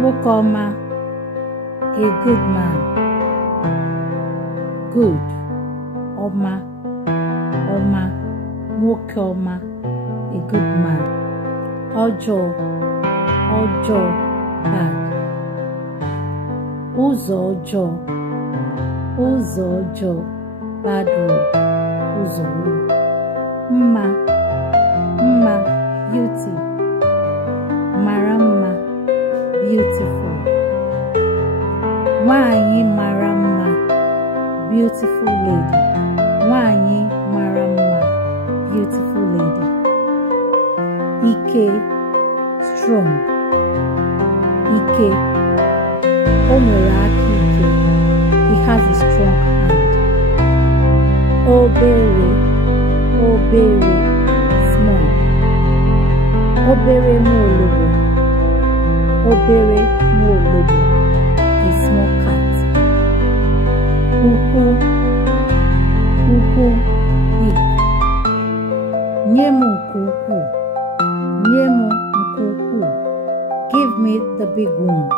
nwoke ọma, a good man. Good, ọma, ọma, nwoke ọma, a good man. Ọjọọ, ọjọọ, bad. Ụzọ ọjọọ, ụzọ ọjọọ, bad road, ụzọ road. Mma, mma, beauty. Mara mma, beautiful. Nwanyị mara mma, beautiful lady. Nwanyị mara mma, beautiful lady. Ike, strong. Ike, o nwere aka ike. He has a strong hand. Obere, obere, small. Obere nwolobo, obere nwolobo, a small cat. Ukwu, ukwu, big. Nye m nke ukwuu, nye m nke ukwuu. Give me the big one.